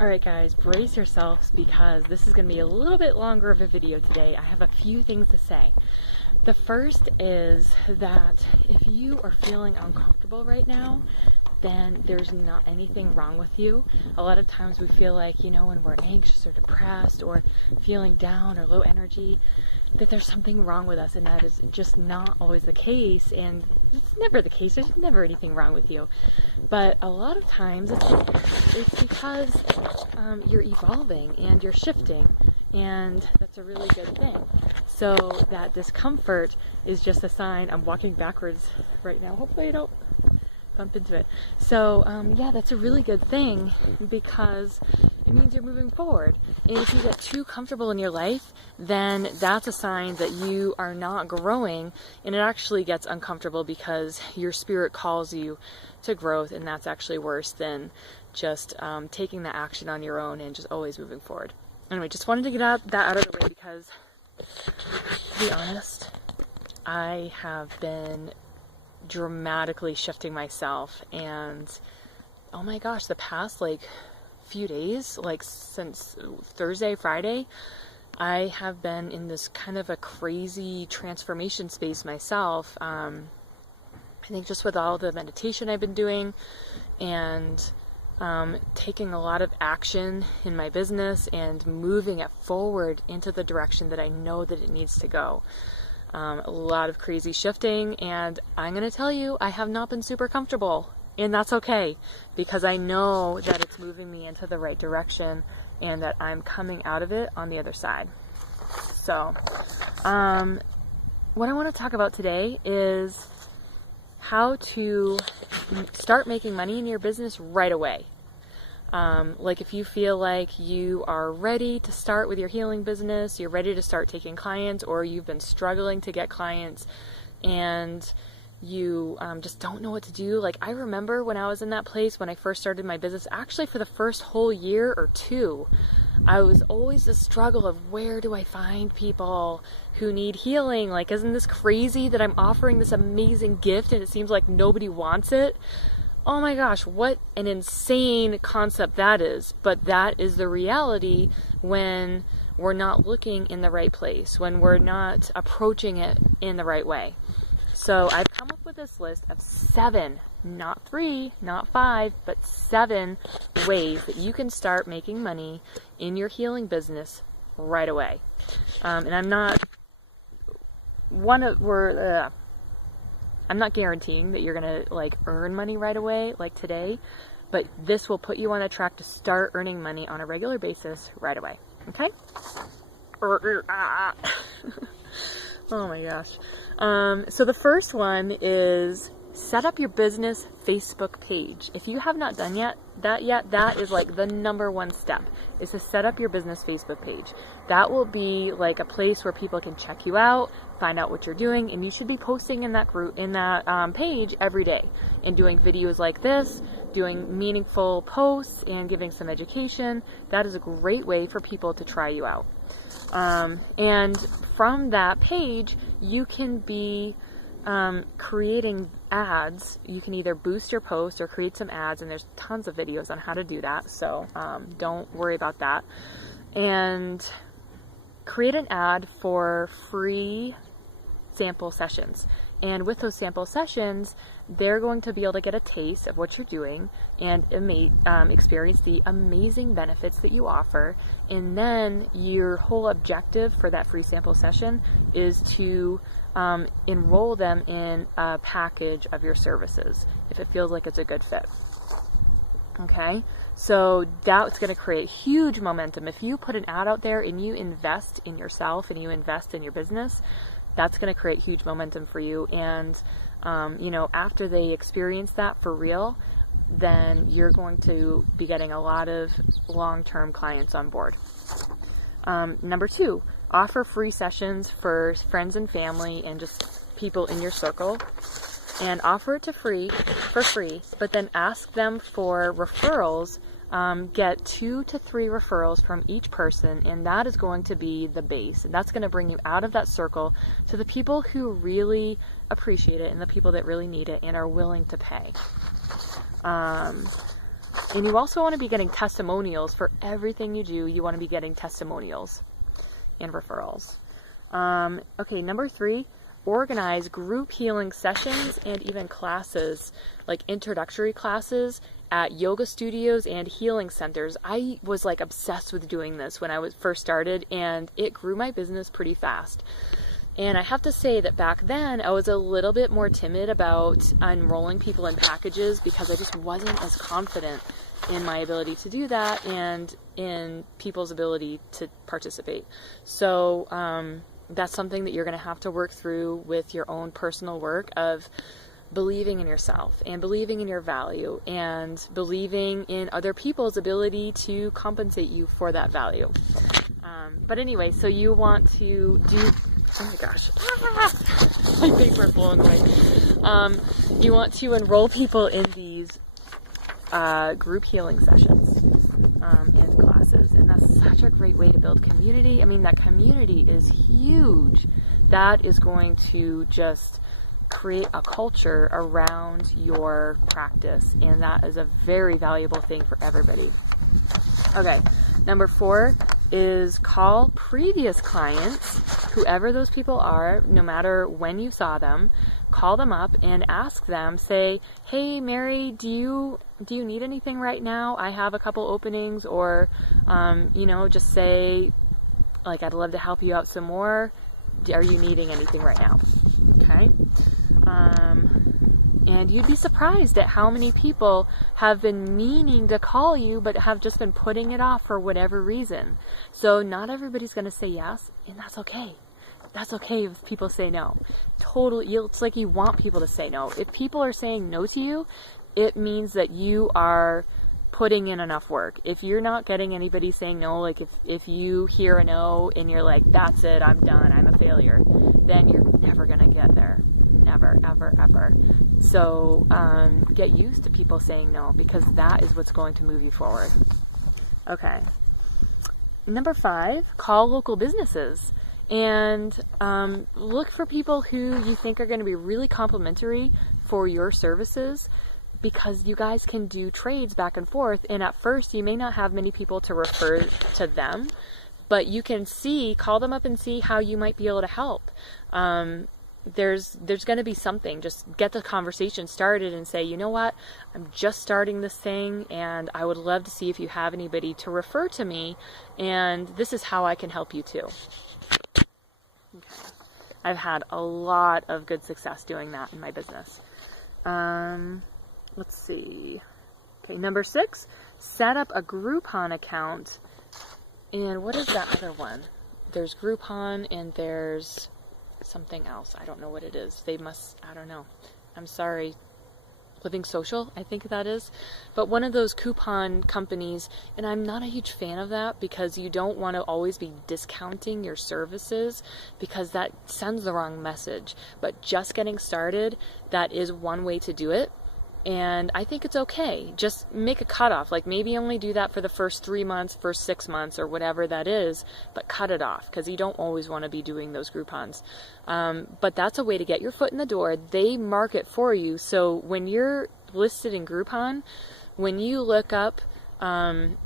Alright guys, brace yourselves because this is going to be a little bit longer of a video today. I have a few things to say. The first is that if you are feeling uncomfortable right now, then there's not anything wrong with you. A lot of times we feel like, when we're anxious or depressed or feeling down or low energy, that there's something wrong with us, and that is just not always the case, and it's never the case. There's never anything wrong with you. But a lot of times it's because you're evolving and you're shifting, and that's a really good thing. So that discomfort is just a sign. I'm walking backwards right now. Hopefully I don't bump into it. So yeah, that's a really good thing because it means you're moving forward. And if you get too comfortable in your life, then that's a sign that you are not growing, and it actually gets uncomfortable because your spirit calls you to growth, and that's actually worse than just taking the action on your own and just always moving forward. Anyway, just wanted to get that out of the way because, to be honest, I have been dramatically shifting myself, and oh my gosh, the past few days, since Thursday, Friday, I have been in this kind of a crazy transformation space myself. I think just with all the meditation I've been doing and taking a lot of action in my business and moving it forward into the direction that I know that it needs to go. A lot of crazy shifting, and I'm going to tell you, I have not been super comfortable, and that's okay, because I know that it's moving me into the right direction and that I'm coming out of it on the other side. So, what I want to talk about today is how to start making money in your business right away. If you feel like you are ready to start with your healing business, you're ready to start taking clients, or you've been struggling to get clients and you just don't know what to do. I remember when I was in that place when I first started my business, actually for the first whole year or two, I was always the struggle of where do I find people who need healing? Isn't this crazy that I'm offering this amazing gift and it seems like nobody wants it? Oh my gosh, what an insane concept that is. But that is the reality when we're not looking in the right place, when we're not approaching it in the right way. So I've come up with this list of 7, not 3, not 5, but 7 ways that you can start making money in your healing business right away. And I'm not guaranteeing that you're going to earn money right away today, but this will put you on a track to start earning money on a regular basis right away. Okay? Oh my gosh. So the first one is set up your business Facebook page. If you have not done that yet, that is the number one step, is to set up your business Facebook page. That will be a place where people can check you out, find out what you're doing, and you should be posting in that group, in that page every day, and doing videos like this, doing meaningful posts, and giving some education. That is a great way for people to try you out. And from that page, you can be creating ads. You can either boost your post or create some ads, and there's tons of videos on how to do that, so don't worry about that. And create an ad for free sample sessions. And with those sample sessions, they're going to be able to get a taste of what you're doing and experience the amazing benefits that you offer. And then your whole objective for that free sample session is to enroll them in a package of your services if it feels like it's a good fit. Okay, so that's going to create huge momentum. If you put an ad out there and you invest in yourself and you invest in your business, that's going to create huge momentum for you. And, after they experience that for real, then you're going to be getting a lot of long-term clients on board. Number 2, offer free sessions for friends and family and just people in your circle, and offer it for free, but then ask them for referrals. Get 2 to 3 referrals from each person, and that is going to be the base. And that's going to bring you out of that circle to the people who really appreciate it and the people that really need it and are willing to pay. And you also want to be getting testimonials for everything you do. You want to be getting testimonials and referrals. Okay, number 3, organize group healing sessions and even classes, like introductory classes at yoga studios and healing centers. I was like obsessed with doing this when I was first started, and it grew my business pretty fast. And I have to say that back then I was a little bit more timid about enrolling people in packages because I just wasn't as confident in my ability to do that and in people's ability to participate. So that's something that you're going to have to work through with your own personal work of believing in yourself and believing in your value and believing in other people's ability to compensate you for that value. But anyway, so you want to do, oh my gosh, my paper is blowing away. You want to enroll people in these group healing sessions and classes, and that's such a great way to build community. I mean, that community is huge. That is going to just create a culture around your practice, and that is a very valuable thing for everybody. Okay, number 4 is call previous clients, whoever those people are, no matter when you saw them. Call them up and ask them, say, hey Mary, do you need anything right now? I have a couple openings. Or just say, like, I'd love to help you out some more. Are you needing anything right now? Okay. And you'd be surprised at how many people have been meaning to call you but have just been putting it off for whatever reason. So not everybody's going to say yes, and that's okay. That's okay if people say no. Totally, it's like you want people to say no. If people are saying no to you, it means that you are putting in enough work. If you're not getting anybody saying no, like if you hear a no and you're like, that's it, I'm done, I'm a failure, then you're never going to get there. Never, ever, ever. So get used to people saying no, because that is what's going to move you forward. Okay. Number 5, call local businesses and look for people who you think are going to be really complimentary for your services, because you guys can do trades back and forth. And at first you may not have many people to refer to them, but you can call them up and see how you might be able to help. There's going to be something. Just get the conversation started and say, you know what, I'm just starting this thing and I would love to see if you have anybody to refer to me, and this is how I can help you too. Okay. I've had a lot of good success doing that in my business. Let's see. Okay, number 6, set up a Groupon account. And what is that other one? There's Groupon and there's something else. I don't know what it is. I don't know. I'm sorry. Living Social, I think that is. But one of those coupon companies, and I'm not a huge fan of that, because you don't want to always be discounting your services, because that sends the wrong message. But just getting started, that is one way to do it. And I think it's okay. Just make a cutoff. Like maybe only do that for the first 3 months, first 6 months, or whatever that is, but cut it off, because you don't always want to be doing those Groupons. But that's a way to get your foot in the door. They market for you. So when you're listed in Groupon, when you look up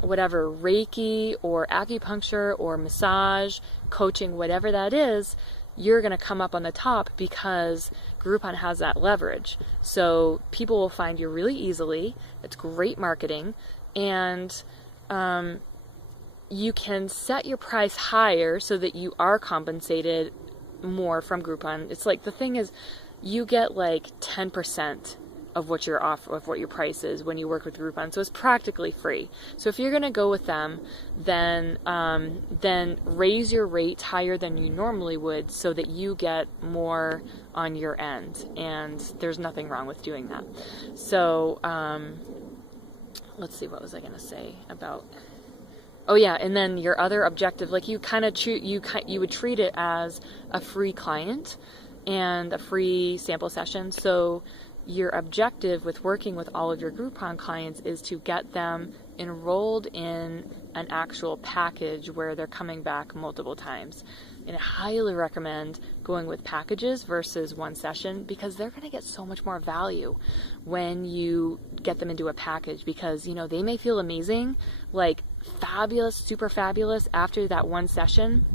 whatever, Reiki or acupuncture or massage, coaching, whatever that is, you're going to come up on the top, because Groupon has that leverage. So people will find you really easily. It's great marketing. And you can set your price higher so that you are compensated more from Groupon. It's like, the thing is, you get like 10% of what your price is when you work with Groupon. So it's practically free. So if you're going to go with them, then raise your rate higher than you normally would, so that you get more on your end. And there's nothing wrong with doing that. So let's see, what was I going to say about? Oh yeah, and then your other objective, like you would treat it as a free client and a free sample session. So your objective with working with all of your Groupon clients is to get them enrolled in an actual package where they're coming back multiple times. And I highly recommend going with packages versus one session, because they're going to get so much more value when you get them into a package, because, you know, they may feel amazing, like fabulous, super fabulous after that one session,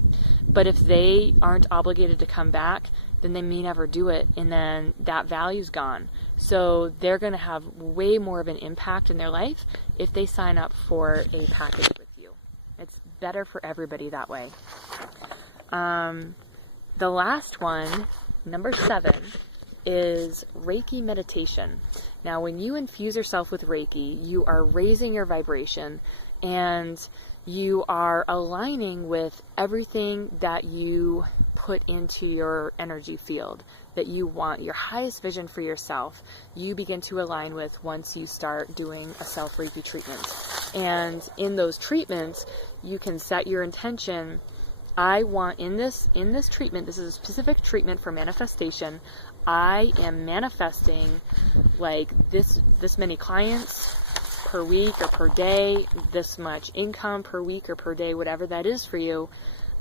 but if they aren't obligated to come back, then they may never do it, and then that value's gone. So they're going to have way more of an impact in their life if they sign up for a package with you. It's better for everybody that way. The last one, number 7, is Reiki meditation. Now, when you infuse yourself with Reiki, you are raising your vibration, and you are aligning with everything that you put into your energy field, that you want, your highest vision for yourself, you begin to align with once you start doing a self-Reiki treatment. And in those treatments, you can set your intention. I want in this treatment, this is a specific treatment for manifestation. I am manifesting like this many clients per week or per day, this much income per week or per day, whatever that is for you.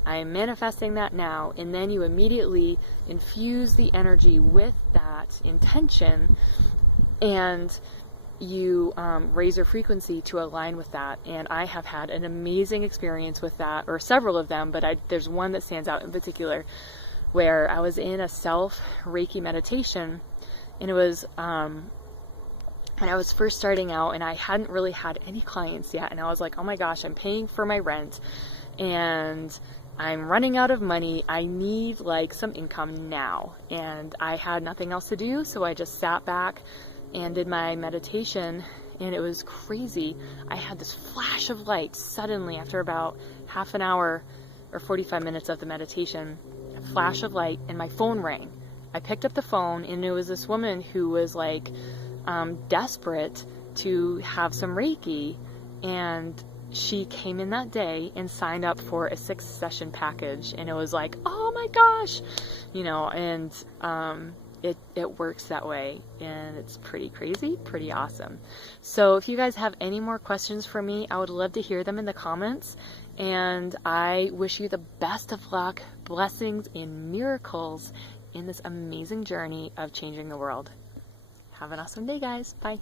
I'm manifesting that now, and then you immediately infuse the energy with that intention, and you raise your frequency to align with that. And I have had an amazing experience with that, or several of them, but there's one that stands out in particular, where I was in a self-Reiki meditation, and it was when I was first starting out, and I hadn't really had any clients yet, and I was like, oh my gosh, I'm paying for my rent, and I'm running out of money. I need like some income now. And I had nothing else to do, so I just sat back and did my meditation, and it was crazy. I had this flash of light suddenly after about half an hour or 45 minutes of the meditation, a flash of light, and my phone rang. I picked up the phone, and it was this woman who was like desperate to have some Reiki, and she came in that day and signed up for a 6-session package, and it was like, oh my gosh, you know, and it works that way, and it's pretty crazy, pretty awesome. So if you guys have any more questions for me, I would love to hear them in the comments, and I wish you the best of luck, blessings, and miracles in this amazing journey of changing the world. Have an awesome day, guys. Bye.